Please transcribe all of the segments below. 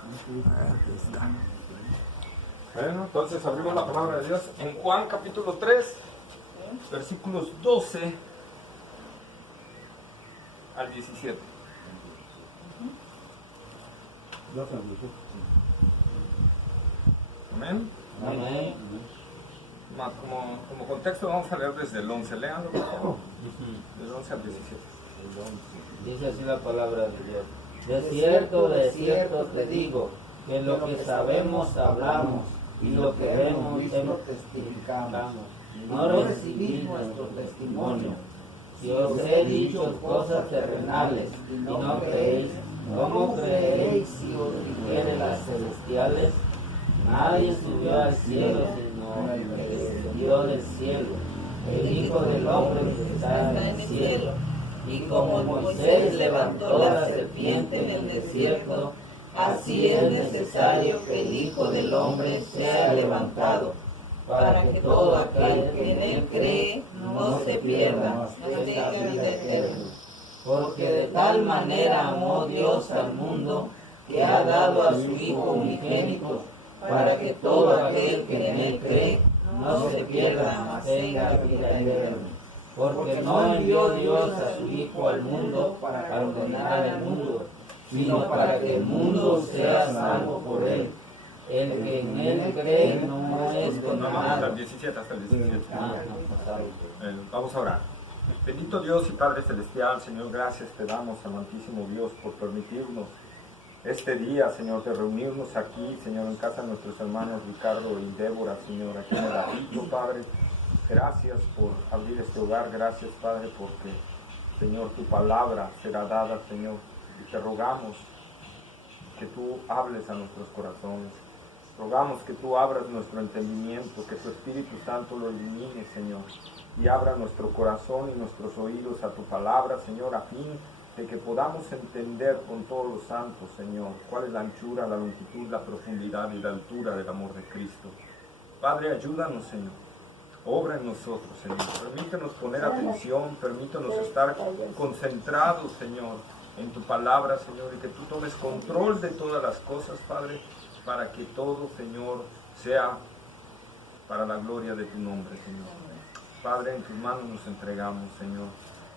Aquí está. Bueno, entonces abrimos la palabra de Dios en Juan capítulo 3, versículos 12 al 17. Amén. Amén. Como contexto vamos a leer desde el 11. Léanlo, por favor. Del 11 al 17. Dice así la palabra de Dios. De cierto te digo, que lo que sabemos hablamos, y lo que vemos testificamos. No recibís nuestro testimonio. Si os he dicho cosas terrenales y no creéis, ¿cómo creeréis si os dijere las celestiales? Nadie subió al cielo sino el que descendió del cielo, el Hijo del Hombre que está en el cielo. Y como Moisés levantó la serpiente en el desierto, así es necesario que el Hijo del Hombre sea levantado, para que todo aquel que en él cree no se pierda, mas tenga vida eterna. Porque de tal manera amó Dios al mundo, que ha dado a su Hijo unigénito, para que todo aquel que en él cree no se pierda, mas tenga vida eterna. Porque no envió Dios a su Hijo al mundo para condenar al mundo, sino para que el mundo sea salvo por él. El que en él cree no es Hasta condenado. el 17, Vamos a orar. Bendito Dios y Padre Celestial, Señor, gracias te damos, amantísimo Dios, por permitirnos este día, Señor, de reunirnos aquí, Señor, en casa de nuestros hermanos Ricardo y Débora, Señor, aquí en el Arito, Padre. Gracias por abrir este hogar, gracias, Padre, porque, Señor, tu palabra será dada, Señor, y te rogamos que tú hables a nuestros corazones. Rogamos que tú abras nuestro entendimiento, que tu Espíritu Santo lo ilumine, Señor, y abra nuestro corazón y nuestros oídos a tu palabra, Señor, a fin de que podamos entender con todos los santos, Señor, cuál es la anchura, la longitud, la profundidad y la altura del amor de Cristo. Padre, ayúdanos, Señor. Obra en nosotros, Señor. Permítenos poner atención, permítenos estar concentrados, Señor, en tu palabra, Señor, y que tú tomes control de todas las cosas, Padre, para que todo, Señor, sea para la gloria de tu nombre, Señor. Padre, en tus manos nos entregamos, Señor.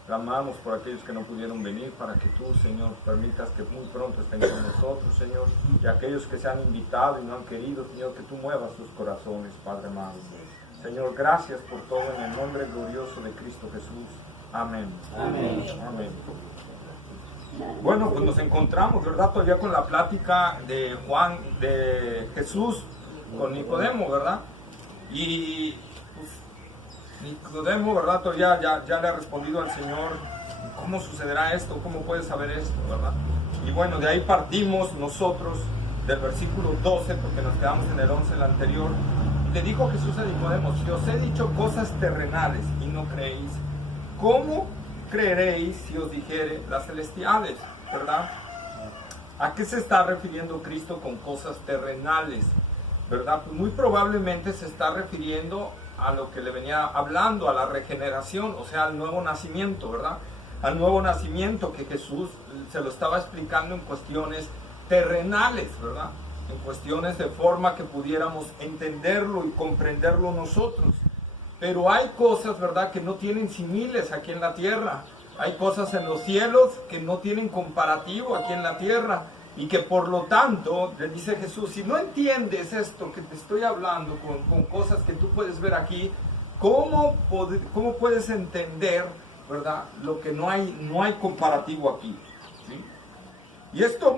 Clamamos por aquellos que no pudieron venir, para que tú, Señor, permitas que muy pronto estén con nosotros, Señor, y aquellos que se han invitado y no han querido, Señor, que tú muevas sus corazones, Padre amado. Señor, gracias por todo en el nombre glorioso de Cristo Jesús. Amén. Amén. Amén. Bueno, pues nos encontramos, ¿verdad? Todavía con la plática de Jesús con Nicodemo, ¿verdad? Y pues, Nicodemo, ¿verdad? Todavía ya le ha respondido al Señor, ¿cómo sucederá esto? ¿Cómo puedes saber esto, verdad? Y bueno, de ahí partimos nosotros del versículo 12, porque nos quedamos en el 11 el anterior. Le dijo Jesús a Nicodemo, si os he dicho cosas terrenales y no creéis, ¿cómo creeréis si os dijere las celestiales? ¿Verdad? ¿A qué se está refiriendo Cristo con cosas terrenales? ¿Verdad? Pues muy probablemente se está refiriendo a lo que le venía hablando, a la regeneración, o sea, al nuevo nacimiento, ¿verdad? Al nuevo nacimiento que Jesús se lo estaba explicando en cuestiones terrenales, ¿verdad? En cuestiones de forma que pudiéramos entenderlo y comprenderlo nosotros. Pero hay cosas, ¿verdad?, que no tienen similes aquí en la tierra. Hay cosas en los cielos que no tienen comparativo aquí en la tierra. Y que por lo tanto, le dice Jesús, si no entiendes esto que te estoy hablando con cosas que tú puedes ver aquí, ¿cómo puedes entender, ¿verdad?, lo que no hay comparativo aquí? ¿Sí? Y esto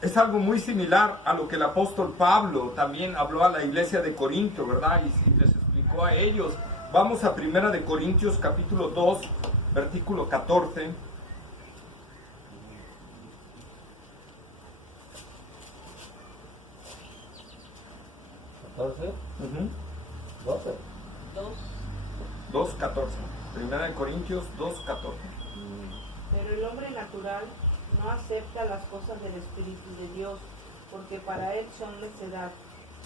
es algo muy similar a lo que el apóstol Pablo también habló a la iglesia de Corinto, ¿verdad? Y les explicó a ellos. Vamos a 1 de Corintios capítulo 2, versículo 14. ¿14? 12. 2.14. 1 de Corintios 2.14. Pero el hombre natural no acepta las cosas del Espíritu de Dios, porque para él son necedad,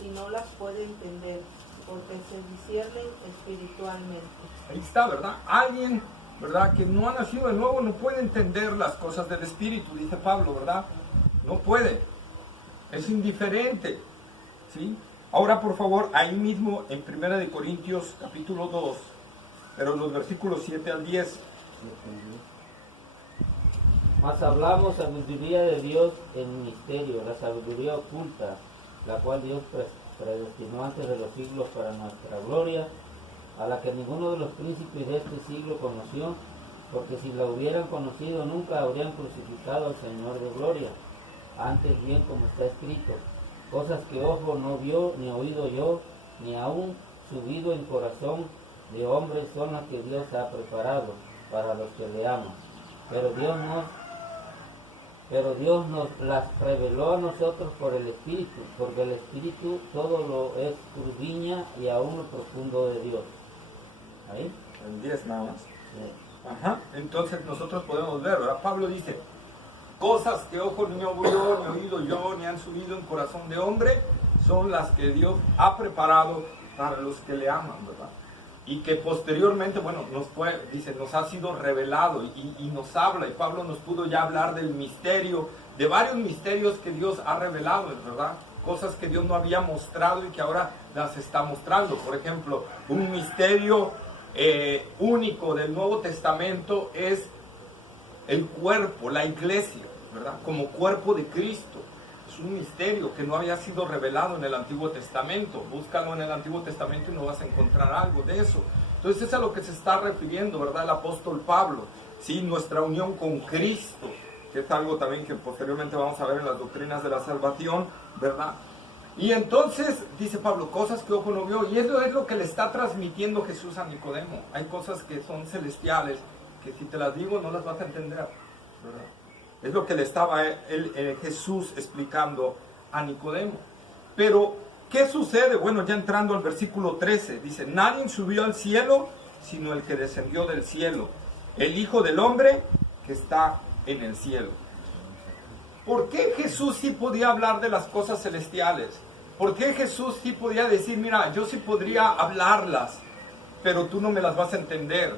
y no las puede entender, porque se disciernen espiritualmente. Ahí está, ¿verdad? Alguien, ¿verdad?, que no ha nacido de nuevo no puede entender las cosas del Espíritu, dice Pablo, ¿verdad? No puede. es indiferente, ¿sí? Ahora, por favor, ahí mismo en 1 de Corintios capítulo 2, pero los versículos 7 al 10. Mas hablamos sabiduría de Dios en misterio, la sabiduría oculta, la cual Dios predestinó antes de los siglos para nuestra gloria, a la que ninguno de los príncipes de este siglo conoció, porque si la hubieran conocido nunca habrían crucificado al Señor de gloria. Antes bien, como está escrito, cosas que ojo no vio, ni oído yo, ni aún subido en corazón de hombres son las que Dios ha preparado para los que le aman. Pero Dios nos las reveló a nosotros por el Espíritu, porque el Espíritu todo lo escudriña y aún lo profundo de Dios. ¿Ahí? El 10 nada más. Sí. Ajá. Entonces nosotros podemos ver, ¿verdad? Pablo dice, cosas que ojo ni vio, ni oído yo, ni han subido en corazón de hombre, son las que Dios ha preparado para los que le aman, ¿verdad? Y que posteriormente, bueno, nos ha sido revelado y nos habla, y Pablo nos pudo ya hablar del misterio, de varios misterios que Dios ha revelado, ¿verdad? Cosas que Dios no había mostrado y que ahora las está mostrando. Por ejemplo, un misterio único del Nuevo Testamento es el cuerpo, la iglesia, ¿verdad? Como cuerpo de Cristo. Es un misterio que no había sido revelado en el Antiguo Testamento. Búscalo en el Antiguo Testamento y no vas a encontrar algo de eso. Entonces es a lo que se está refiriendo, ¿verdad? El apóstol Pablo, ¿sí? Nuestra unión con Cristo, que es algo también que posteriormente vamos a ver en las doctrinas de la salvación, ¿verdad? Y entonces, dice Pablo, cosas que ojo no vio, y eso es lo que le está transmitiendo Jesús a Nicodemo. Hay cosas que son celestiales, que si te las digo no las vas a entender, ¿verdad? Es lo que le estaba Jesús explicando a Nicodemo. Pero, ¿qué sucede? Bueno, ya entrando al versículo 13, dice, nadie subió al cielo, sino el que descendió del cielo, el Hijo del Hombre que está en el cielo. ¿Por qué Jesús sí podía hablar de las cosas celestiales? ¿Por qué Jesús sí podía decir, mira, yo sí podría hablarlas, pero tú no me las vas a entender?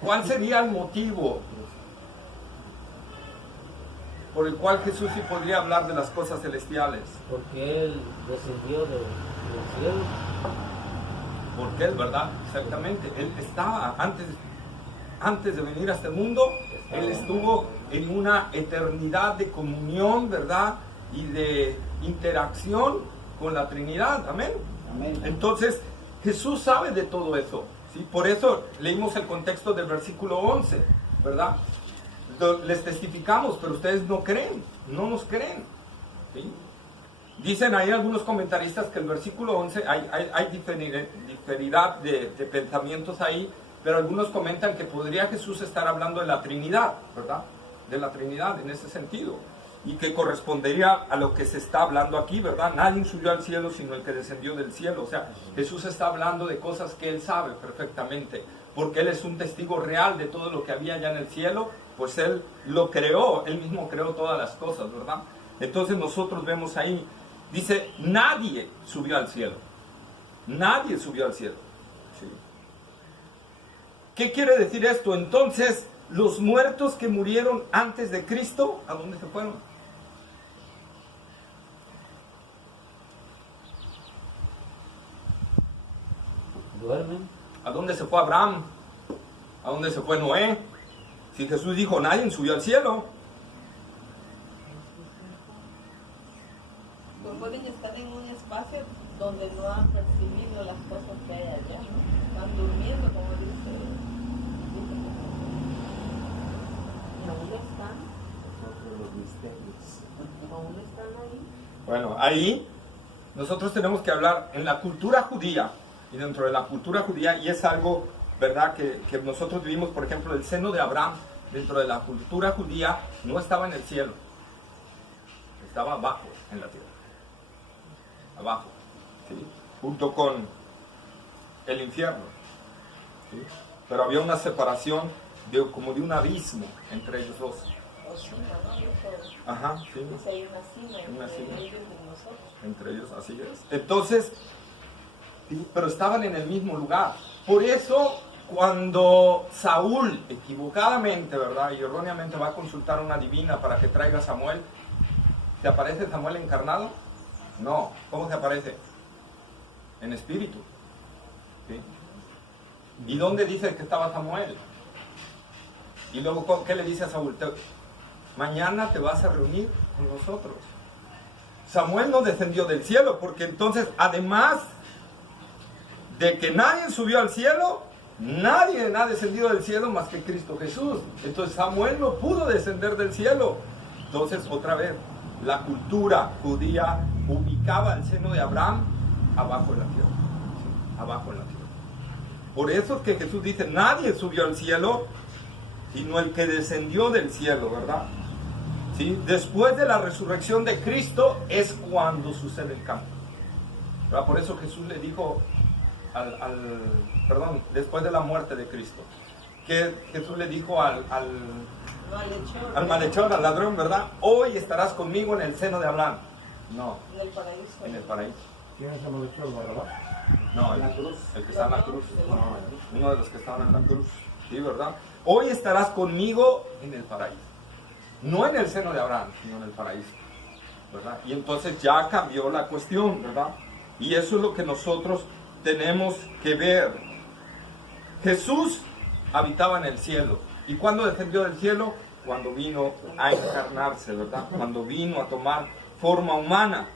¿Cuál sería el motivo por el cual Jesús sí podría hablar de las cosas celestiales? Porque Él descendió del cielo. Porque Él, ¿verdad? Exactamente. Él estaba, antes de venir a este mundo, Él estuvo en una eternidad de comunión, ¿verdad? Y de interacción con la Trinidad. Amén. Amén. Entonces, Jesús sabe de todo eso, ¿sí? Por eso leímos el contexto del versículo 11, ¿verdad? Les testificamos, pero ustedes no creen, no nos creen, ¿sí? Dicen ahí algunos comentaristas que el versículo 11, hay diferidad de pensamientos ahí, pero algunos comentan que podría Jesús estar hablando de la Trinidad, ¿verdad? De la Trinidad en ese sentido, y que correspondería a lo que se está hablando aquí, ¿verdad? Nadie subió al cielo sino el que descendió del cielo. O sea, Jesús está hablando de cosas que Él sabe perfectamente, porque Él es un testigo real de todo lo que había allá en el cielo, pues Él lo creó, Él mismo creó todas las cosas, ¿verdad? Entonces nosotros vemos ahí, dice, nadie subió al cielo. Nadie subió al cielo. ¿Sí? ¿Qué quiere decir esto? Entonces, los muertos que murieron antes de Cristo, ¿a dónde se fueron? Duermen. ¿A dónde se fue Abraham? ¿A dónde se fue Noé? Si Jesús dijo, nadie subió al cielo. Pues pueden estar en un espacio donde no han percibido las cosas que hay allá, ¿no? Están durmiendo, como dice. ¿Y aún están? ¿Aún están ahí? Bueno, ahí nosotros tenemos que hablar en la cultura judía, y dentro de la cultura judía, y es algo, ¿verdad?, que nosotros vivimos, por ejemplo, el seno de Abraham, dentro de la cultura judía, no estaba en el cielo, estaba abajo, en la tierra, abajo, ¿sí? Junto con el infierno, ¿sí? Pero había una separación, como de un abismo entre ellos dos. O cima, ¿no? Dice, Ajá, sí. dice hay una cima Una entre cima. ellos y nosotros. Entre ellos, así es. Entonces, sí, pero estaban en el mismo lugar. Por eso, cuando Saúl, equivocadamente, ¿verdad?, y erróneamente va a consultar a una divina para que traiga a Samuel, ¿te aparece Samuel encarnado? No. ¿Cómo se aparece? En espíritu. ¿Sí? ¿Y dónde dice que estaba Samuel? Y luego, ¿qué le dice a Saúl? Mañana te vas a reunir con nosotros. Samuel no descendió del cielo, porque entonces, además de que nadie subió al cielo, nadie ha descendido del cielo más que Cristo Jesús. Entonces Samuel no pudo descender del cielo. Entonces, otra vez, la cultura judía ubicaba el seno de Abraham abajo en la tierra. ¿Sí? Abajo en la tierra. Por eso es que Jesús dice, nadie subió al cielo, sino el que descendió del cielo, ¿verdad? ¿Sí? Después de la resurrección de Cristo es cuando sucede el cambio, ¿verdad? Por eso Jesús le dijo después de la muerte de Cristo, que Jesús le dijo al malhechor, al ladrón, ¿verdad? Hoy estarás conmigo en el seno de Abraham. No, En el paraíso. en el paraíso. ¿Quién es el malhechor, Barrabás? No, el que está en la cruz. Uno de los que estaban en la cruz. Sí, ¿verdad? Hoy estarás conmigo en el paraíso. No en el seno de Abraham, sino en el paraíso, ¿verdad? Y entonces ya cambió la cuestión, ¿verdad? Y eso es lo que nosotros tenemos que ver. Jesús habitaba en el cielo. ¿Y cuándo descendió del cielo? Cuando vino a encarnarse, ¿verdad? Cuando vino a tomar forma humana.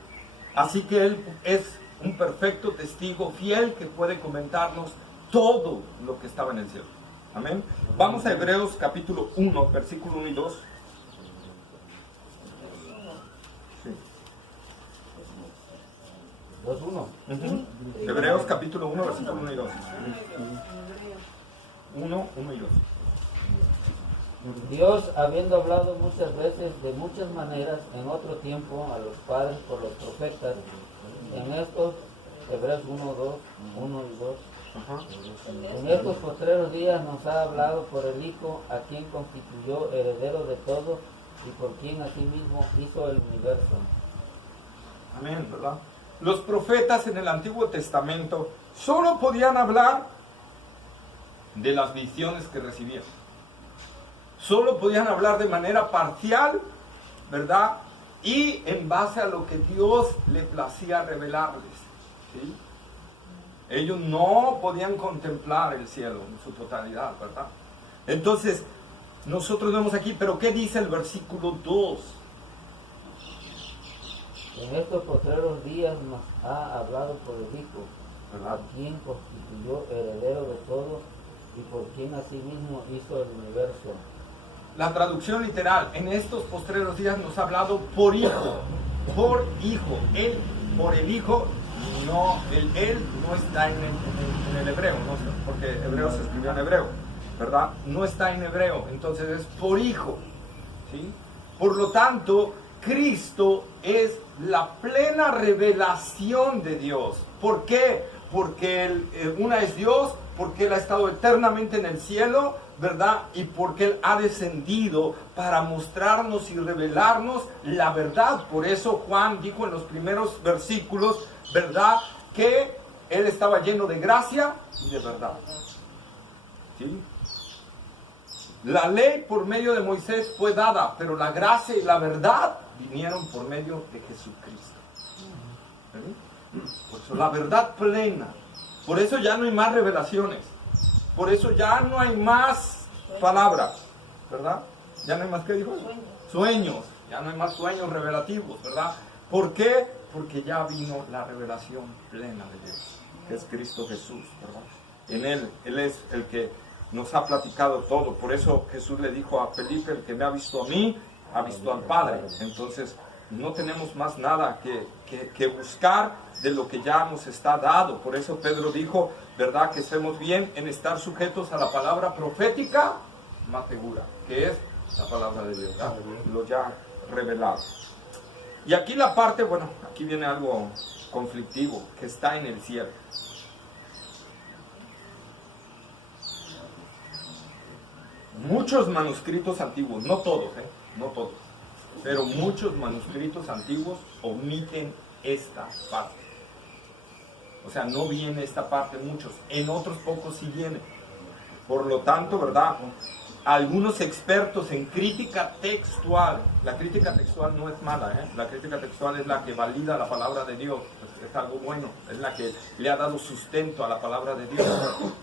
Así que Él es un perfecto testigo fiel que puede comentarnos todo lo que estaba en el cielo. Amén. Vamos a Hebreos capítulo 1, versículo 1 y 2. Sí. 2:1. Hebreos capítulo 1, versículo 1 y 2. 1 y 2. Dios, habiendo hablado muchas veces de muchas maneras en otro tiempo a los padres por los profetas, en estos, Hebreos 1 y 2, en estos postreros días nos ha hablado por el Hijo, a quien constituyó heredero de todo y por quien asimismo hizo el universo. Amén, ¿verdad? Los profetas en el Antiguo Testamento solo podían hablar de las visiones que recibían. Solo podían hablar de manera parcial, ¿verdad? Y en base a lo que Dios le placía revelarles, ¿sí? Ellos no podían contemplar el cielo en su totalidad, ¿verdad? Entonces, nosotros vemos aquí, pero ¿qué dice el versículo 2? En estos postreros días nos ha hablado por el Hijo, ¿verdad? a quien constituyó heredero de todo y por quien asimismo hizo el universo. La traducción literal, en estos postreros días nos ha hablado por hijo, él, por el hijo, no, el él no está en el hebreo, no sé, porque hebreo se escribió en hebreo, ¿verdad? No está en hebreo, entonces es por hijo, ¿sí? Por lo tanto, Cristo es la plena revelación de Dios. ¿Por qué? Porque una es Dios, porque Él ha estado eternamente en el cielo, ¿verdad? Y porque Él ha descendido para mostrarnos y revelarnos la verdad. Por eso Juan dijo en los primeros versículos, ¿verdad? Que Él estaba lleno de gracia y de verdad. ¿Sí? La ley por medio de Moisés fue dada, pero la gracia y la verdad vinieron por medio de Jesucristo. ¿Sí? Por eso la verdad plena. Por eso ya no hay más revelaciones. Por eso ya no hay más palabras, ¿verdad? Ya no hay más, ¿qué dijo? Sueños. Ya no hay más sueños revelativos, ¿verdad? ¿Por qué? Porque ya vino la revelación plena de Dios, que es Cristo Jesús, ¿verdad? En Él es el que nos ha platicado todo. Por eso Jesús le dijo a Felipe, el que me ha visto a mí, ha visto al Padre. Entonces, no tenemos más nada que buscar de lo que ya nos está dado. Por eso Pedro dijo, ¿verdad? Que estemos bien en estar sujetos a la palabra profética más segura, que es la palabra de Dios, ¿verdad? Lo ya revelado. Y aquí la parte, bueno, aquí viene algo conflictivo, que está en el cielo. Muchos manuscritos antiguos, no todos, no todos, pero muchos manuscritos antiguos omiten esta parte. O sea, no viene esta parte muchos, en otros pocos sí viene. Por lo tanto, ¿verdad? algunos expertos en crítica textual, la crítica textual no es mala, la crítica textual es la que valida la palabra de Dios, es algo bueno, es la que le ha dado sustento a la palabra de Dios,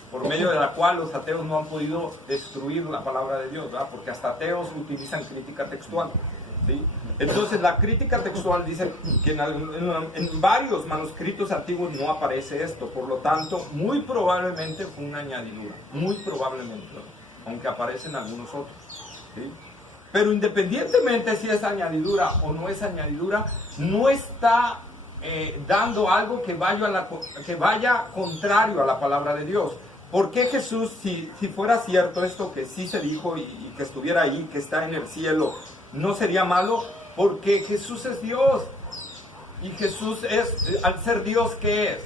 por medio de la cual los ateos no han podido destruir la palabra de Dios, ¿verdad? Porque hasta ateos utilizan crítica textual, ¿sí? Entonces la crítica textual dice que en varios manuscritos antiguos no aparece esto, por lo tanto muy probablemente fue una añadidura, muy probablemente, ¿verdad? Aunque aparecen algunos otros, ¿sí? Pero independientemente si es añadidura o no es añadidura, no está dando algo que vaya contrario a la palabra de Dios. ¿Por qué Jesús, si fuera cierto esto que sí se dijo y que estuviera ahí, que está en el cielo, no sería malo? Porque Jesús es Dios, y Jesús es, al ser Dios, ¿qué es?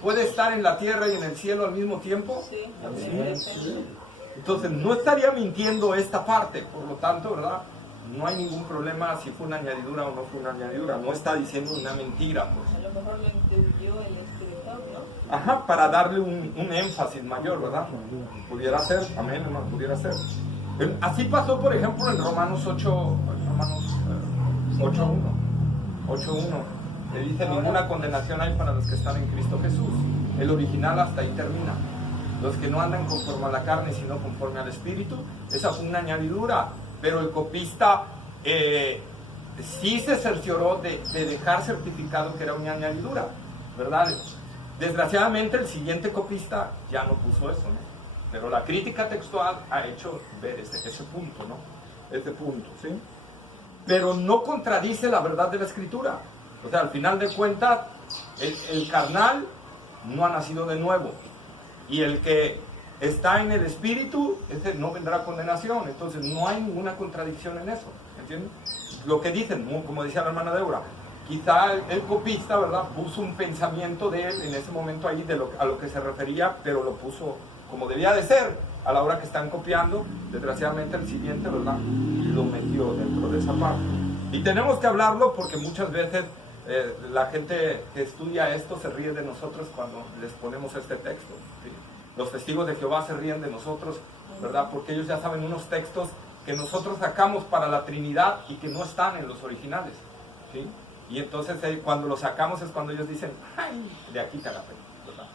¿Puede estar en la tierra y en el cielo al mismo tiempo? Sí, Sí. Entonces no estaría mintiendo esta parte, por lo tanto, ¿verdad? No hay ningún problema si fue una añadidura o no fue una añadidura, no está diciendo una mentira, pues. A lo mejor lo incluyó el escritor, ¿no? Ajá, para darle un énfasis mayor, ¿verdad? Pudiera ser, amén, hermano, pudiera ser. Así pasó, por ejemplo, en Romanos 8.1, le dice: ninguna condenación hay para los que están en Cristo Jesús. El original hasta ahí termina. Los que no andan conforme a la carne, sino conforme al Espíritu. Esa fue una añadidura, pero el copista sí se cercioró de dejar certificado que era una añadidura, ¿verdad? Desgraciadamente el siguiente copista ya no puso eso, ¿no? Pero la crítica textual ha hecho ver ese punto, ¿no? Ese punto, ¿sí? Pero no contradice la verdad de la Escritura. O sea, al final de cuentas, el carnal no ha nacido de nuevo. Y el que está en el Espíritu, ese no vendrá condenación. Entonces no hay ninguna contradicción en eso, ¿entiendes? Lo que dicen, como decía la hermana Débora, quizá el copista, ¿verdad?, puso un pensamiento de él en ese momento ahí a lo que se refería, pero lo puso como debía de ser a la hora que están copiando. Desgraciadamente el siguiente, ¿verdad?, lo metió dentro de esa parte. Y tenemos que hablarlo porque muchas veces la gente que estudia esto se ríe de nosotros cuando les ponemos este texto, ¿sí? Los testigos de Jehová se ríen de nosotros, ¿verdad? Porque ellos ya saben unos textos que nosotros sacamos para la Trinidad y que no están en los originales, ¿sí? Y entonces cuando los sacamos es cuando ellos dicen: ¡ay! De aquí te agarré, ¿verdad?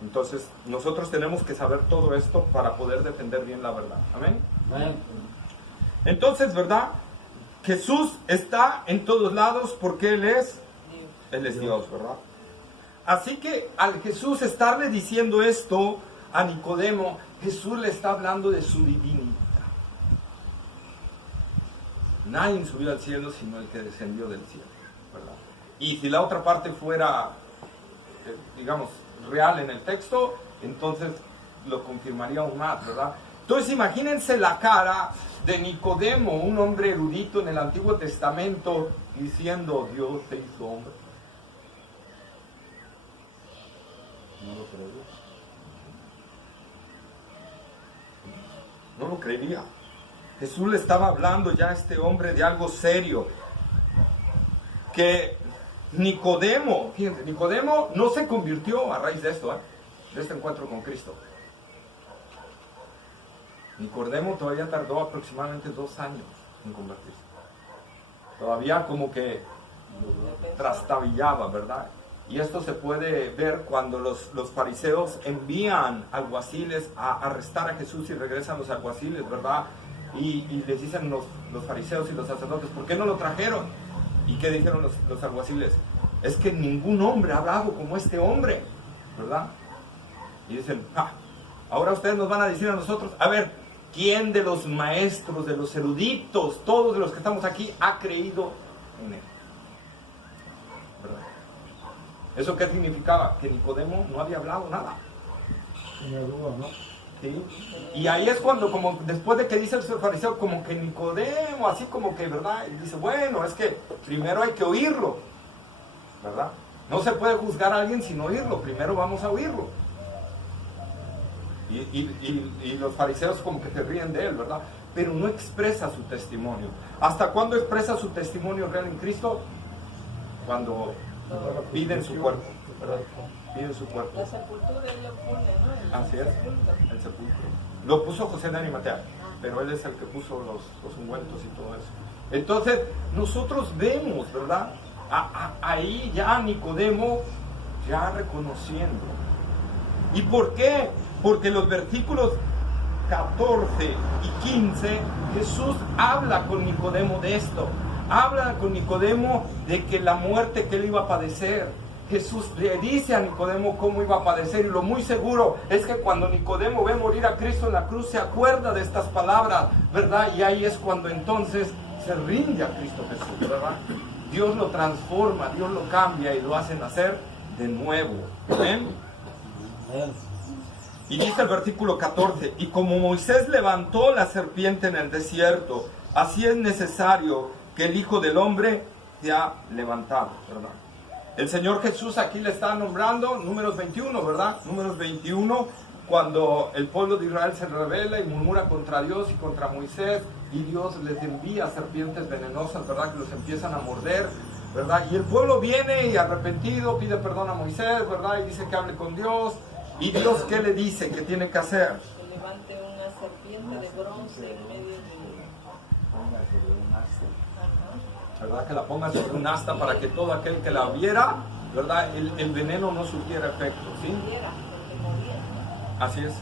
Entonces nosotros tenemos que saber todo esto para poder defender bien la verdad. ¿Amén? Amén. Entonces, ¿verdad? Jesús está en todos lados porque Él es Dios, ¿verdad? Así que al Jesús estarle diciendo esto a Nicodemo, Jesús le está hablando de su divinidad. Nadie subió al cielo sino el que descendió del cielo, ¿verdad? Y si la otra parte fuera, digamos, real en el texto, entonces lo confirmaría aún más, ¿verdad? Entonces imagínense la cara de Nicodemo, un hombre erudito en el Antiguo Testamento, diciendo: Dios se hizo hombre. No lo creería. No lo creería. Jesús le estaba hablando ya a este hombre de algo serio. Que Nicodemo, fíjense, Nicodemo no se convirtió a raíz de esto, de este encuentro con Cristo. Nicodemo todavía tardó aproximadamente 2 años en convertirse. Todavía como que trastabillaba, ¿verdad? Y esto se puede ver cuando los fariseos envían alguaciles a arrestar a Jesús y regresan los alguaciles, ¿verdad? Y les dicen los fariseos y los sacerdotes: ¿por qué no lo trajeron? ¿Y qué dijeron los alguaciles? Es que ningún hombre ha hablado como este hombre, ¿verdad? Y dicen: ahora ustedes nos van a decir a nosotros, a ver, ¿quién de los maestros, de los eruditos, todos de los que estamos aquí, ha creído en él? ¿Verdad? ¿Eso qué significaba? Que Nicodemo no había hablado nada. Sin duda, ¿no? ¿Sí? Y ahí es cuando, como después de que dice el fariseo, como que Nicodemo, así como que, ¿verdad? Y dice: bueno, es que primero hay que oírlo, ¿verdad? No se puede juzgar a alguien sin oírlo, primero vamos a oírlo. Y los fariseos como que se ríen de él, ¿verdad? Pero no expresa su testimonio. ¿Hasta cuándo expresa su testimonio real en Cristo? Cuando piden su cuerpo, ¿verdad? Piden su cuerpo. La sepultura él lo pone, ¿no? Así es, el sepulcro. Lo puso José de Arimatea, pero él es el que puso los ungüentos y todo eso. Entonces, nosotros vemos, ¿verdad? Ahí ya Nicodemo ya reconociendo. ¿Y por qué? Porque los versículos 14 y 15, Jesús habla con Nicodemo de esto. Habla con Nicodemo de que la muerte que él iba a padecer. Jesús le dice a Nicodemo cómo iba a padecer, y lo muy seguro es que cuando Nicodemo ve morir a Cristo en la cruz se acuerda de estas palabras, ¿verdad? Y ahí es cuando entonces se rinde a Cristo Jesús, ¿verdad? Dios lo transforma, Dios lo cambia y lo hace nacer de nuevo. ¿Amén? Y dice el versículo 14, y como Moisés levantó la serpiente en el desierto, así es necesario que el Hijo del Hombre sea levantado, ¿verdad? El Señor Jesús aquí le está nombrando Números 21, ¿verdad? Números 21, cuando el pueblo de Israel se rebela y murmura contra Dios y contra Moisés, y Dios les envía serpientes venenosas, ¿verdad? Que los empiezan a morder, ¿verdad? Y el pueblo viene y arrepentido pide perdón a Moisés, ¿verdad? Y dice que hable con Dios. ¿Y Dios qué le dice que tiene que hacer? Que levante una serpiente de bronce en medio de... ¿Verdad? Que la ponga sobre un asta para que todo aquel que la viera, ¿verdad? El veneno no surtiera efecto, ¿sí? Así es,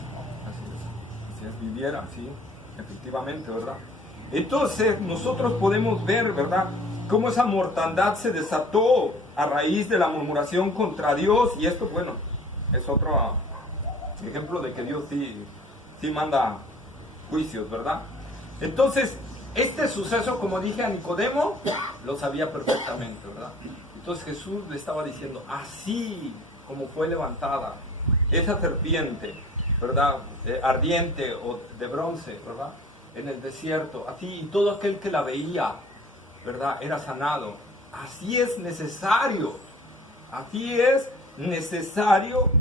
viviera, sí, efectivamente, ¿verdad? Entonces nosotros podemos ver, ¿verdad?, cómo esa mortandad se desató a raíz de la murmuración contra Dios, y esto, bueno, es otro ejemplo de que Dios sí manda juicios, ¿verdad? Entonces, este suceso, como dije a Nicodemo, lo sabía perfectamente, ¿verdad? Entonces Jesús le estaba diciendo, así como fue levantada esa serpiente, ¿verdad? Ardiente o de bronce, ¿verdad? En el desierto, así, y todo aquel que la veía, ¿verdad? Era sanado. Así es necesario,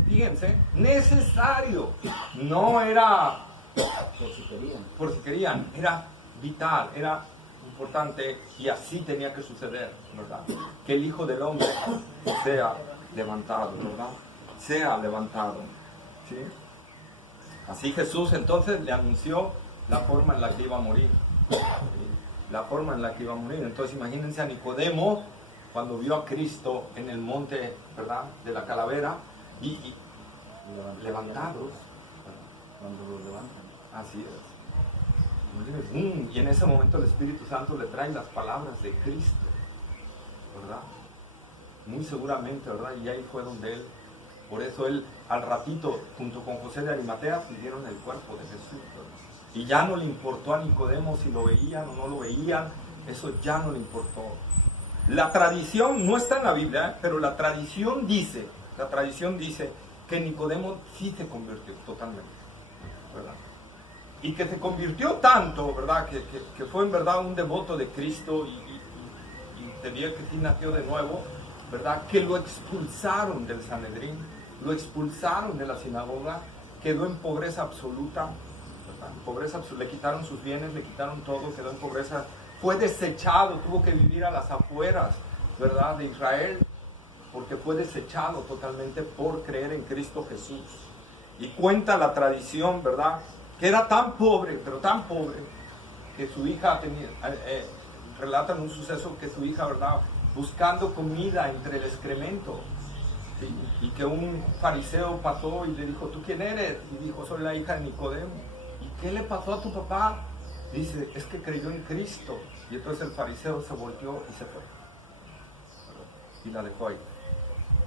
fíjense, necesario. No era por si querían, era vital, era importante, y así tenía que suceder, ¿verdad? Que el Hijo del Hombre sea levantado, ¿verdad? Sea levantado, ¿sí? Así Jesús entonces le anunció la forma en la que iba a morir, ¿sí? La forma en la que iba a morir. Entonces imagínense a Nicodemo cuando vio a Cristo en el monte, ¿verdad?, de la calavera, y levantados, cuando lo levantan, así es. Y en ese momento el Espíritu Santo le trae las palabras de Cristo, ¿verdad? Muy seguramente, ¿verdad? Y ahí fue donde él, por eso él al ratito, junto con José de Arimatea, pidieron el cuerpo de Jesús, ¿verdad? Y ya no le importó a Nicodemo si lo veían o no lo veían, eso ya no le importó. La tradición no está en la Biblia, pero la tradición dice que Nicodemo sí se convirtió totalmente, ¿verdad? Y que se convirtió tanto, ¿verdad? Que fue en verdad un devoto de Cristo y tenía que sí nació de nuevo, ¿verdad? Que lo expulsaron del Sanedrín, lo expulsaron de la sinagoga, quedó en pobreza absoluta, ¿verdad? Pobreza absoluta, le quitaron sus bienes, le quitaron todo, quedó en pobreza, fue desechado, tuvo que vivir a las afueras, ¿verdad?, de Israel, porque fue desechado totalmente por creer en Cristo Jesús. Y cuenta la tradición, ¿verdad?, que era tan pobre, pero tan pobre, que su hija tenía, relatan un suceso que su hija, ¿verdad?, buscando comida entre el excremento, ¿sí?, y que un fariseo pasó y le dijo, ¿tú quién eres? Y dijo, soy la hija de Nicodemo. ¿Y qué le pasó a tu papá? Dice, es que creyó en Cristo. Y entonces el fariseo se volteó y se fue, y la dejó ahí.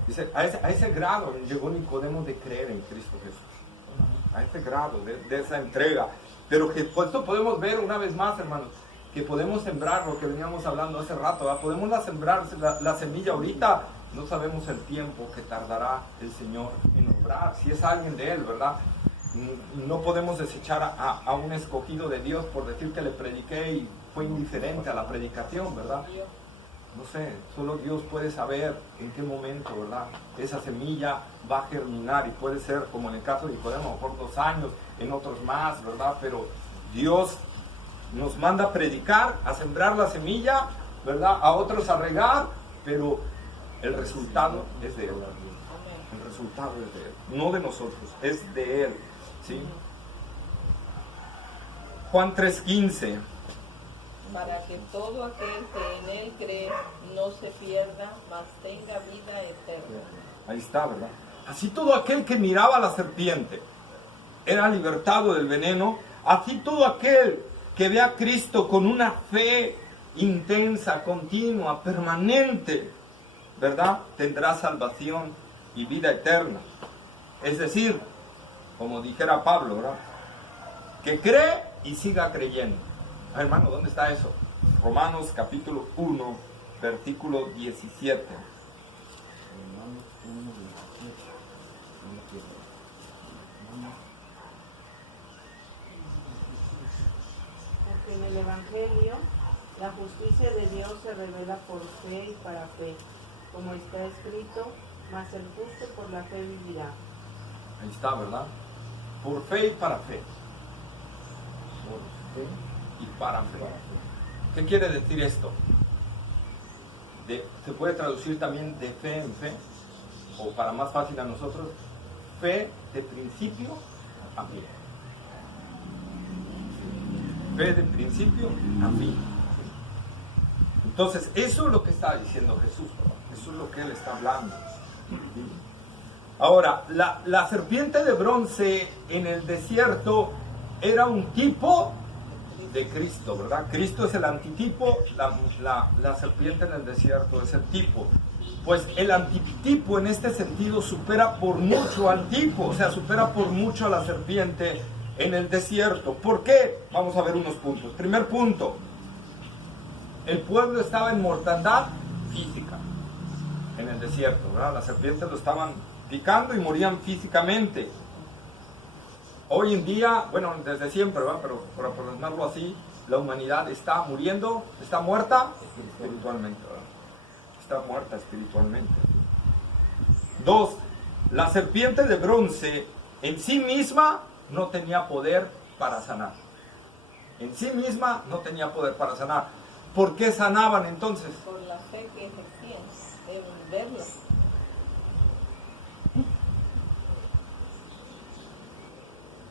Dice, a ese grado llegó Nicodemo de creer en Cristo Jesús, a ese grado de esa entrega. Pero que por esto podemos ver una vez más, hermanos, que podemos sembrar lo que veníamos hablando hace rato, ¿verdad? Podemos sembrar la semilla ahorita, no sabemos el tiempo que tardará el Señor en obrar, si es alguien de Él, ¿verdad? No podemos desechar a un escogido de Dios por decir que le prediqué y fue indiferente a la predicación, ¿verdad? No sé, solo Dios puede saber en qué momento, ¿verdad?, esa semilla va a germinar, y puede ser, como en el caso de Nicodemo, a lo mejor 2 años, en otros más, ¿verdad? Pero Dios nos manda a predicar, a sembrar la semilla, ¿verdad?, a otros a regar, pero el resultado es de Él. El resultado es de Él, no de nosotros, es de Él, ¿sí? Juan 3:15. Para que todo aquel que en él cree no se pierda, mas tenga vida eterna. Ahí está, ¿verdad? Así todo aquel que miraba a la serpiente era libertado del veneno. Así todo aquel que ve a Cristo con una fe intensa, continua, permanente, ¿verdad? Tendrá salvación y vida eterna. Es decir, como dijera Pablo, ¿verdad? Que cree y siga creyendo. Ah, hermano, ¿dónde está eso? Romanos capítulo 1, versículo 17. Porque en el Evangelio la justicia de Dios se revela por fe y para fe, como está escrito, mas el justo por la fe vivirá. Ahí está, ¿verdad? Por fe y para fe. Por fe y para fe. ¿Qué quiere decir esto? Se puede traducir también de fe en fe, o para más fácil a nosotros, fe de principio a fin. Fe de principio a fin. Entonces, eso es lo que está diciendo Jesús, ¿verdad? Eso es lo que Él está hablando. Ahora, la serpiente de bronce en el desierto era un tipo de Cristo, ¿verdad? Cristo es el antitipo, la serpiente en el desierto es el tipo. Pues el antitipo en este sentido supera por mucho al tipo, o sea, supera por mucho a la serpiente en el desierto. ¿Por qué? Vamos a ver unos puntos. Primer punto, el pueblo estaba en mortandad física en el desierto, ¿verdad? Las serpientes lo estaban picando y morían físicamente. Hoy en día, bueno, desde siempre, ¿verdad? Pero por ponerlo así, la humanidad está muriendo, está muerta espiritualmente, ¿verdad? Está muerta espiritualmente. 2. La serpiente de bronce en sí misma no tenía poder para sanar. En sí misma no tenía poder para sanar. ¿Por qué sanaban entonces? Por la fe que ejercían, deben verlo.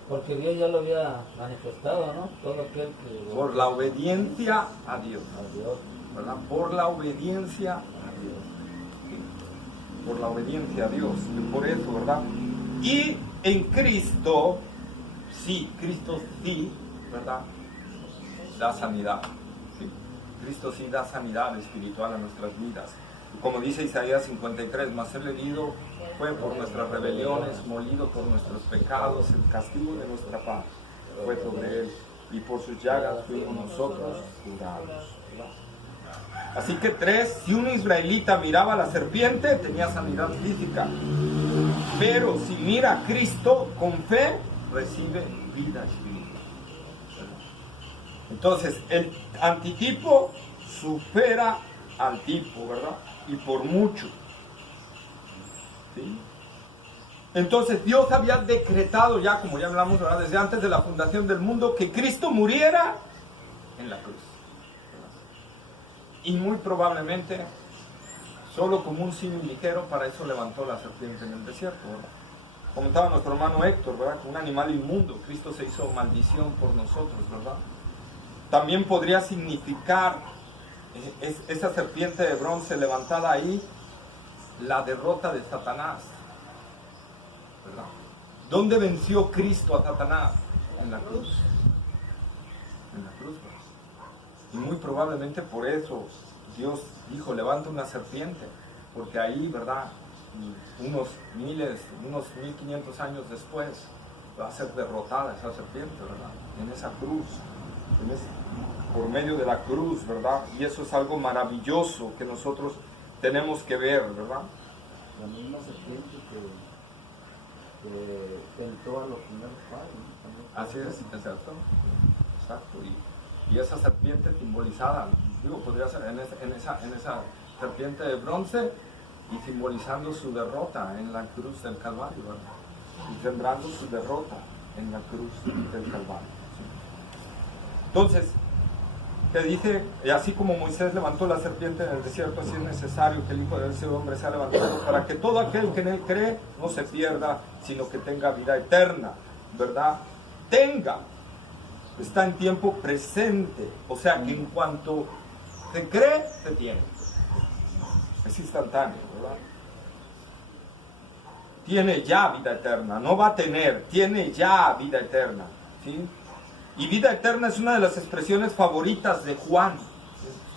Porque Dios ya lo había manifestado, ¿no? Todo aquel que... Por la obediencia a Dios, a Dios. ¿verdad? Por la obediencia a Dios. Por la obediencia a Dios. Y por eso, ¿verdad? Y en Cristo, sí, Cristo sí, ¿verdad? Da sanidad. ¿Sí? Cristo sí da sanidad espiritual a nuestras vidas. Y como dice Isaías 53, mas el herido fue por nuestras rebeliones, molido por nuestros pecados, el castigo de nuestra paz fue sobre él, y por sus llagas fuimos nosotros curados. Así que 3, si un israelita miraba a la serpiente, tenía sanidad física. Pero si mira a Cristo con fe, recibe vida espiritual. Entonces, el antitipo supera al tipo, ¿verdad? Y por mucho. ¿Sí? Entonces Dios había decretado ya, como ya hablamos, ¿verdad? Desde antes de la fundación del mundo, que Cristo muriera en la cruz, ¿verdad? Y muy probablemente, solo como un símil ligero, para eso levantó la serpiente en el desierto, ¿verdad? Comentaba nuestro hermano Héctor, ¿verdad? Que un animal inmundo, Cristo se hizo maldición por nosotros, ¿verdad? También podría significar esa serpiente de bronce levantada ahí, la derrota de Satanás, ¿verdad? ¿Dónde venció Cristo a Satanás? En la cruz. En la cruz, ¿verdad? Y muy probablemente por eso Dios dijo, levanta una serpiente, porque ahí, ¿verdad? Unos 1500 años después va a ser derrotada esa serpiente, ¿verdad? En esa cruz, por medio de la cruz, ¿verdad? Y eso es algo maravilloso que nosotros tenemos que ver, ¿verdad? La misma serpiente que tentó a los primeros padres, ¿no? Así es, exacto. Y esa serpiente simbolizada, digo, podría ser en esa serpiente de bronce y simbolizando su derrota en la cruz del Calvario, ¿verdad? Y sembrando su derrota en la cruz del Calvario. ¿Sí? Entonces, que dice, y así como Moisés levantó la serpiente en el desierto, así es necesario que el Hijo del Hombre sea levantado para que todo aquel que en él cree no se pierda, sino que tenga vida eterna, ¿verdad? Tenga. está en tiempo presente. O sea que en cuanto te cree, te tiene. Es instantáneo, ¿verdad? Tiene ya vida eterna, no va a tener, tiene ya vida eterna, ¿sí? Y vida eterna es una de las expresiones favoritas de Juan.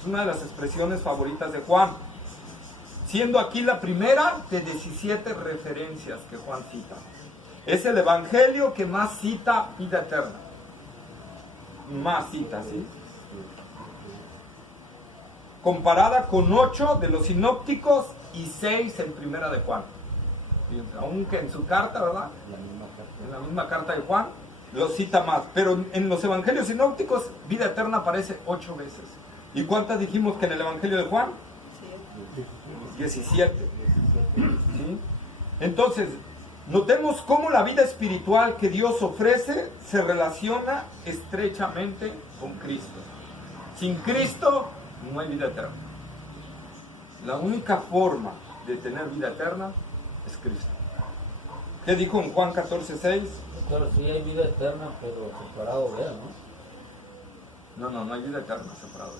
Es una de las expresiones favoritas de Juan. Siendo aquí la primera de 17 referencias que Juan cita. Es el evangelio que más cita vida eterna. Más cita, ¿sí? Comparada con 8 de los sinópticos y 6 en primera de Juan. Fíjense, aunque en su carta, ¿verdad? En la misma carta de Juan, lo cita más. Pero en los evangelios sinópticos, vida eterna aparece 8 veces. ¿Y cuántas dijimos que en el evangelio de Juan? 17. ¿Sí? Entonces, notemos cómo la vida espiritual que Dios ofrece se relaciona estrechamente con Cristo. Sin Cristo no hay vida eterna. La única forma de tener vida eterna es Cristo. ¿Qué dijo en Juan 14:6? Claro, sí hay vida eterna, pero separado de él, ¿no? No hay vida eterna separada.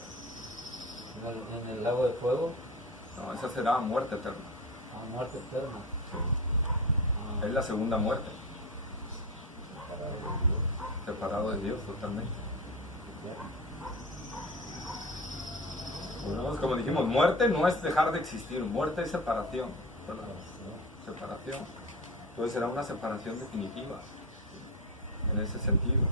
En el lago de fuego, No, esa será muerte eterna. muerte eterna. Es la segunda muerte. Separado de Dios totalmente. Bueno, como dijimos, muerte no es dejar de existir, muerte es separación, ¿verdad? Separación. Entonces será una separación definitiva en ese sentido.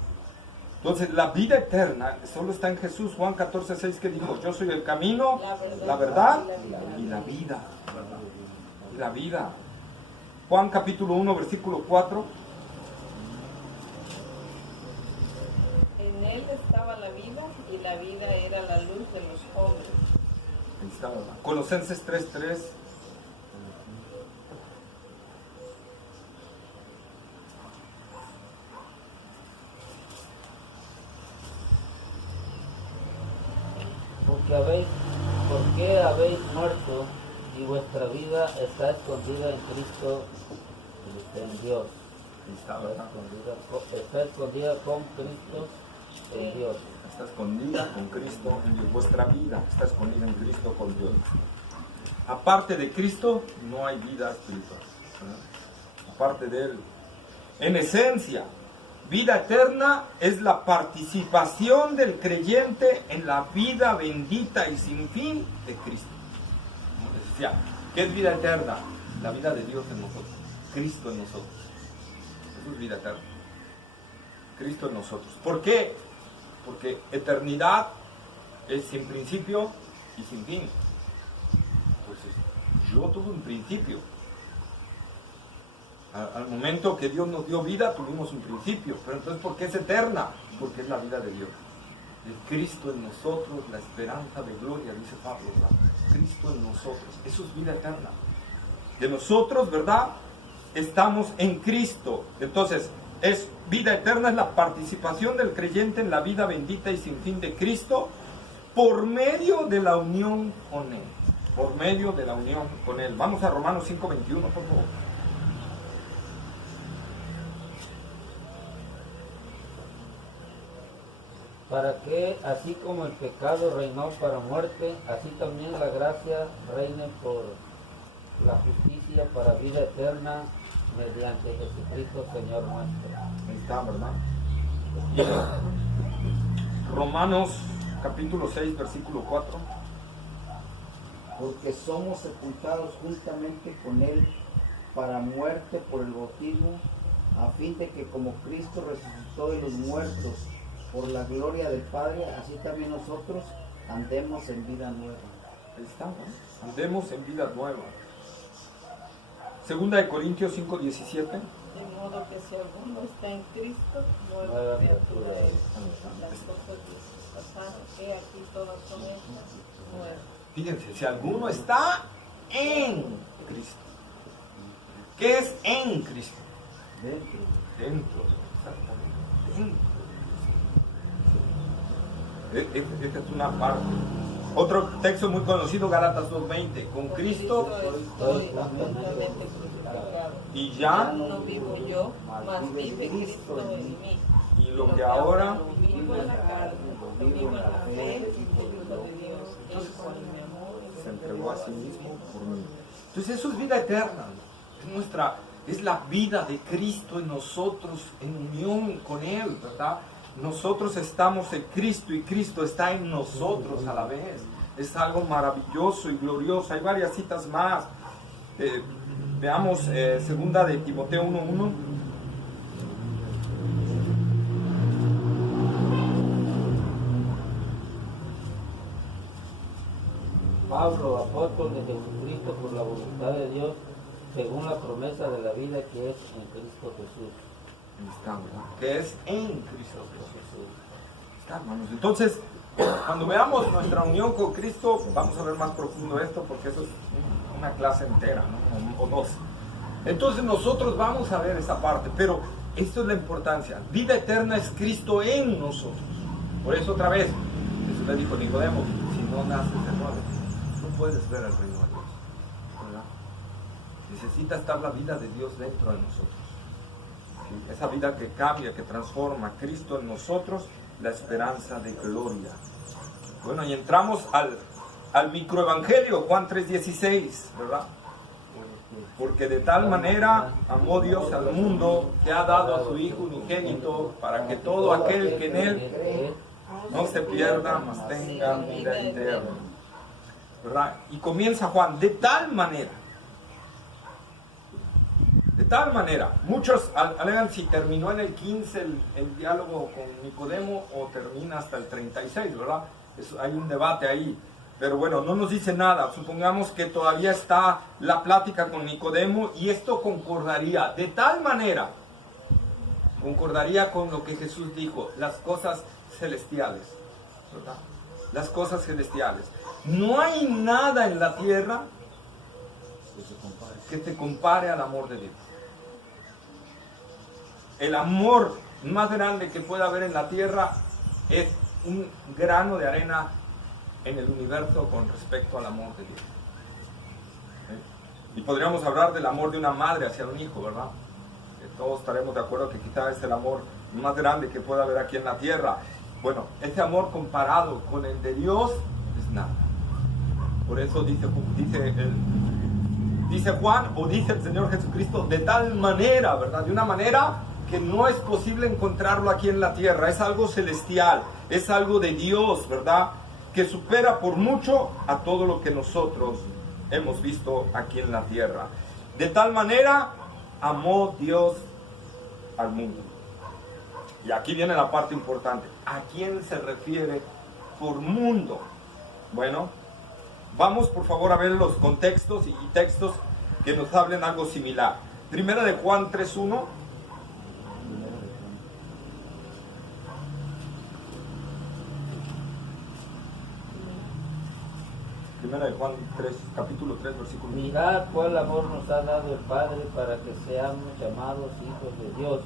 Entonces la vida eterna solo está en Jesús. Juan 14:6 que dijo: yo soy el camino, la verdad y la vida, ¿verdad? Y la vida. Juan capítulo 1 versículo 4. En él estaba la vida y la vida era la luz de los hombres. Ahí está, ¿verdad? Colosenses 3:3. ¿Por qué habéis muerto y vuestra vida está escondida en Cristo, en Dios? Ahí está, ¿verdad? Está escondida con Cristo en Dios. Está escondida con Cristo en Dios. Vuestra vida está escondida en Cristo con Dios. Aparte de Cristo no hay vida espiritual, ¿verdad? Aparte de Él. En esencia, vida eterna es la participación del creyente en la vida bendita y sin fin de Cristo. Como les decía, ¿qué es vida eterna? La vida de Dios en nosotros, Cristo en nosotros. Eso es vida eterna. Cristo en nosotros. ¿Por qué? Porque eternidad es sin principio y sin fin. Entonces, yo tuve un principio. Al momento que Dios nos dio vida, tuvimos un principio. Pero entonces, ¿por qué es eterna? Porque es la vida de Dios. El Cristo en nosotros, la esperanza de gloria, dice Pablo, ¿verdad? Cristo en nosotros. Eso es vida eterna. Que nosotros, ¿verdad? Estamos en Cristo. Entonces, es vida eterna, es la participación del creyente en la vida bendita y sin fin de Cristo por medio de la unión con Él. Por medio de la unión con Él. Vamos a Romanos 5:21, por favor. Para que, así como el pecado reinó para muerte, así también la gracia reine por la justicia para vida eterna mediante Jesucristo Señor nuestro. Ahí está, ¿verdad? Romanos capítulo 6, versículo 4. Porque somos sepultados juntamente con Él para muerte por el bautismo, a fin de que como Cristo resucitó de los muertos por la gloria del Padre, así también nosotros andemos en vida nueva. Ahí está, ¿no? Andemos en vida nueva. Segunda de Corintios 5:17. De modo que si alguno está en Cristo, nueva criatura es. Las cosas pasaron, he aquí todas son hechas nuevas. Fíjense, si alguno está en Cristo. ¿Qué es en Cristo? Dentro, exactamente. Dentro. Esta es una parte. Otro texto muy conocido, Gálatas 2:20. Con Cristo estoy completamente crucificado. y ya No vivo yo, mas vive Cristo en mí. y lo que ahora vivo en la carne, vivo en la fe, Hijo de Dios, el cual mi amor se entregó a sí mismo por mí. Entonces eso es vida eterna, es la vida de Cristo en nosotros, en unión con Él, ¿verdad? Nosotros estamos en Cristo y Cristo está en nosotros a la vez. Es algo maravilloso y glorioso. Hay varias citas más. Veamos segunda de Timoteo 1:1. Pablo, apóstol de Jesucristo por la voluntad de Dios, según la promesa de la vida que es en Cristo Jesús. Que es en Cristo Jesús. Está, hermanos. Entonces, cuando veamos nuestra unión con Cristo, vamos a ver más profundo esto, porque eso es una clase entera, ¿no? O dos. Entonces nosotros vamos a ver esa parte, pero esto es la importancia. Vida eterna es Cristo en nosotros. Por eso otra vez, Jesús le dijo a Nicodemo, si no naces de nuevo, no puedes ver el reino de Dios, ¿verdad? Necesita estar la vida de Dios dentro de nosotros. ¿Sí? Esa vida que cambia, que transforma, Cristo en nosotros, la esperanza de gloria. Bueno, y entramos al microevangelio, Juan 3:16, ¿verdad? Porque de tal manera amó Dios al mundo que ha dado a su Hijo unigénito para que todo aquel que en Él cree no se pierda, mas tenga vida eterna, ¿verdad? Y comienza Juan, de tal manera. De tal manera, muchos alegan si terminó en el 15 el diálogo con Nicodemo o termina hasta el 36, ¿verdad? Hay un debate ahí, pero bueno, no nos dice nada. Supongamos que todavía está la plática con Nicodemo y esto concordaría, de tal manera, concordaría con lo que Jesús dijo, las cosas celestiales, ¿verdad? Las cosas celestiales. No hay nada en la tierra que te compare al amor de Dios. El amor más grande que pueda haber en la tierra es un grano de arena en el universo con respecto al amor de Dios. ¿Sí? Y podríamos hablar del amor de una madre hacia un hijo, ¿verdad? Que todos estaremos de acuerdo que quizás es el amor más grande que pueda haber aquí en la tierra. Bueno, ese amor comparado con el de Dios es nada. Por eso dice Juan, o dice el Señor Jesucristo, de tal manera, ¿verdad? De una manera que no es posible encontrarlo aquí en la tierra. Es algo celestial, es algo de Dios, ¿verdad? Que supera por mucho a todo lo que nosotros hemos visto aquí en la tierra. De tal manera amó Dios al mundo. Y aquí viene la parte importante. ¿A quién se refiere por mundo? Bueno, vamos por favor a ver los contextos y textos que nos hablen algo similar. Primera de Juan 3:1. Primera de Juan 3, capítulo 3, versículo 1. Mirad cuál amor nos ha dado el Padre para que seamos llamados hijos de Dios.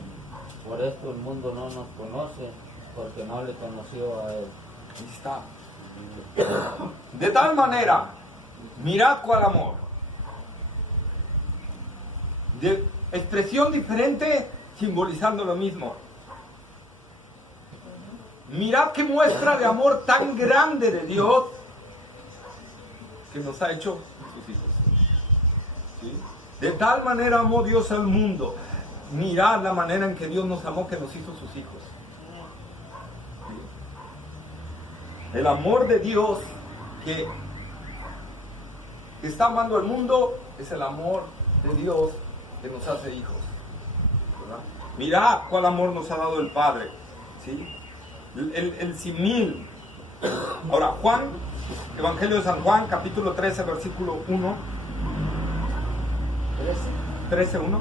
Por esto el mundo no nos conoce, porque no le conoció a Él. Ahí está. De tal manera, mirad cuál amor. De expresión diferente, simbolizando lo mismo. Mirad qué muestra de amor tan grande de Dios que nos ha hecho sus hijos. ¿Sí? De tal manera amó Dios al mundo. Mirad la manera en que Dios nos amó, que nos hizo sus hijos. ¿Sí? El amor de Dios que está amando al mundo es el amor de Dios que nos hace hijos, ¿verdad? Mirad cuál amor nos ha dado el Padre, ¿sí? El simil. Ahora, Juan, Evangelio de San Juan, capítulo 13, versículo 1. 13, 1.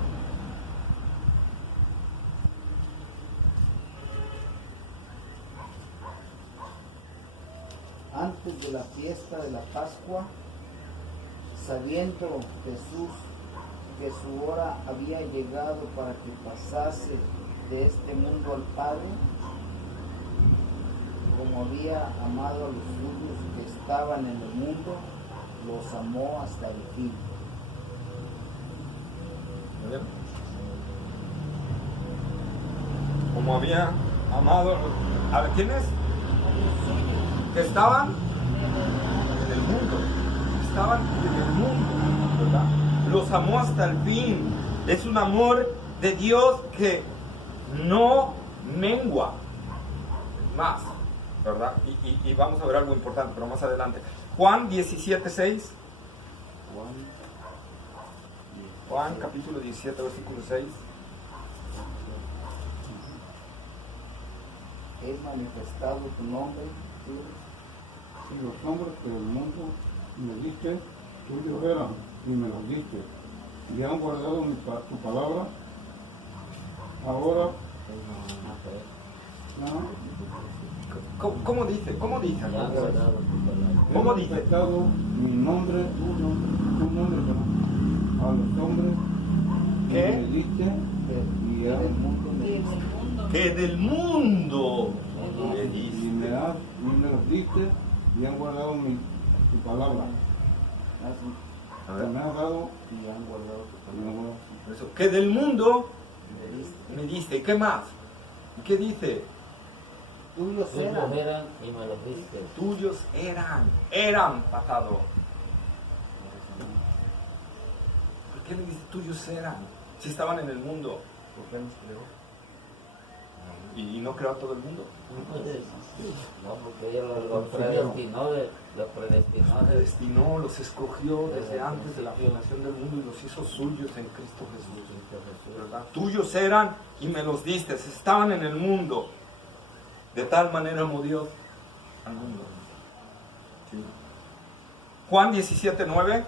Antes de la fiesta de la Pascua, sabiendo Jesús que su hora había llegado para que pasase de este mundo al Padre, como había amado a los suyos que estaban en el mundo, los amó hasta el fin. Como había amado, a ver, ¿quiénes? Que estaban en el mundo, estaban en el mundo, ¿verdad? Los amó hasta el fin. Es un amor de Dios que no mengua más, ¿verdad? Y vamos a ver algo importante, pero más adelante. Juan 17:6. Juan capítulo 17, versículo 6. Es manifestado tu nombre, Y los hombres que del mundo me diste, tuyos eran, y me los diste. Y han guardado tu palabra. Ahora, ¿Cómo dice? ¿Cómo dice? Ya han guardado tu palabra. ¿Cómo he dice? manifestado mi nombre, tu nombre, perdón, a los hombres ¿Qué? que me diste, y y del mundo me Y en diste. el mundo Que del mundo le y diste. me los diste, y han guardado tu palabra. Así, A Que ver, me has dado, y han guardado tu y palabra. han guardado. eso. Que del mundo Me diste. me diste. ¿Y qué más? ¿Y qué dice? Tuyos Tuyos eran. eran y me los diste. Tuyos eran pasado. ¿Por qué le dice tuyos eran? Si estaban en el mundo. ¿Por qué nos creó? ¿Y no creó a todo el mundo? Entonces, no, porque ella lo predestinó, Los predestinó, los escogió desde antes de la fundación del mundo y los hizo suyos en Cristo Jesús. ¿Verdad? Tuyos eran y me los diste. Estaban en el mundo. De tal manera amó Dios al mundo. Sí. Juan 17:9.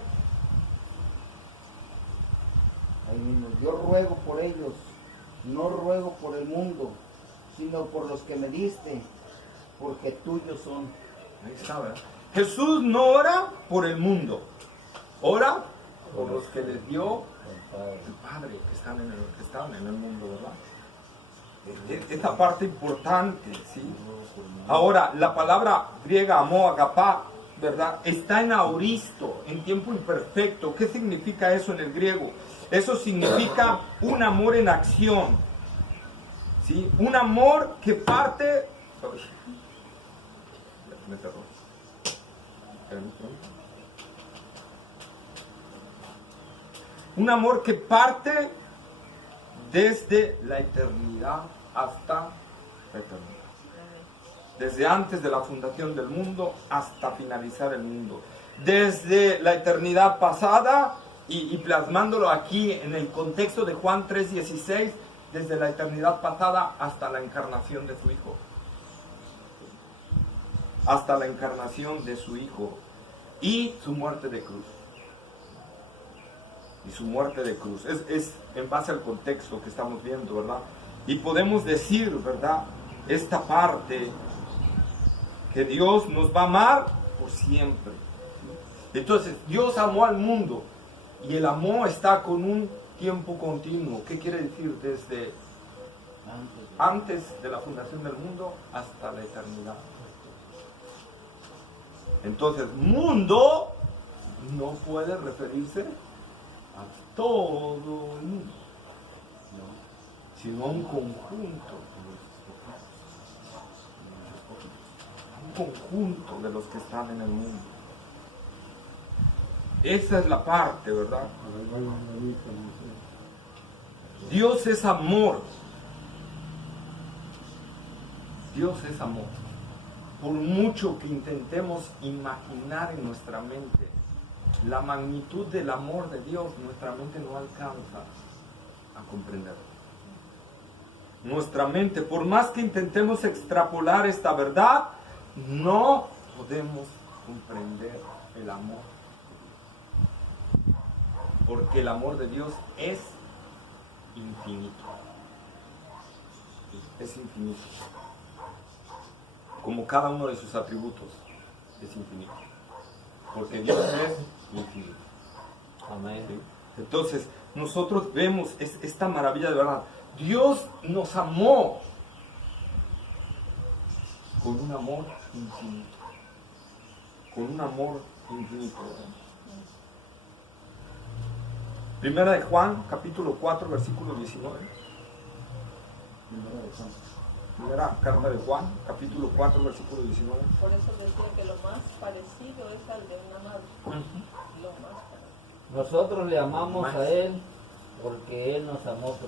Ahí mismo, yo ruego por ellos, no ruego por el mundo, sino por los que me diste, porque tuyos son. Ahí está, ¿verdad? Jesús no ora por el mundo, ora por los que les dio el Padre que están en el mundo, ¿verdad? Esta parte importante, ¿sí? Ahora, la palabra griega amó, agapá, ¿verdad? Está en aoristo, en tiempo imperfecto. ¿Qué significa eso en el griego? Eso significa un amor en acción, ¿sí? Un amor que parte... Uy, me cerró. Un amor que parte desde la eternidad hasta la eternidad. Desde antes de la fundación del mundo hasta finalizar el mundo. Desde la eternidad pasada y plasmándolo aquí en el contexto de Juan 3:16, desde la eternidad pasada hasta la encarnación de su Hijo. Hasta la encarnación de su Hijo y su muerte de cruz. Y su muerte de cruz. Es en base al contexto que estamos viendo, ¿verdad? Y podemos decir, ¿verdad? Esta parte, que Dios nos va a amar por siempre. Entonces, Dios amó al mundo y el amor está con un tiempo continuo. ¿Qué quiere decir? Desde antes de la fundación del mundo hasta la eternidad. Entonces, mundo no puede referirse a todo el mundo, sino a un conjunto. Un conjunto de los que están en el mundo. Esa es la parte, ¿verdad? Dios es amor. Dios es amor. Por mucho que intentemos imaginar en nuestra mente la magnitud del amor de Dios, nuestra mente no alcanza a comprender. Nuestra mente, por más que intentemos extrapolar esta verdad, no podemos comprender el amor. Porque el amor de Dios es infinito. Es infinito. Como cada uno de sus atributos es infinito. Porque Dios es infinito. Amén. ¿Sí? Entonces, nosotros vemos esta maravilla de verdad. Dios nos amó con un amor infinito. Con un amor infinito. Primera de Juan, capítulo 4, versículo 19. Primera de Juan. Primera carta de Juan, capítulo 4, versículo 19. Por eso decía que lo más parecido es al de una madre. Lo más parecido. Nosotros le amamos a Él porque Él nos amó primero.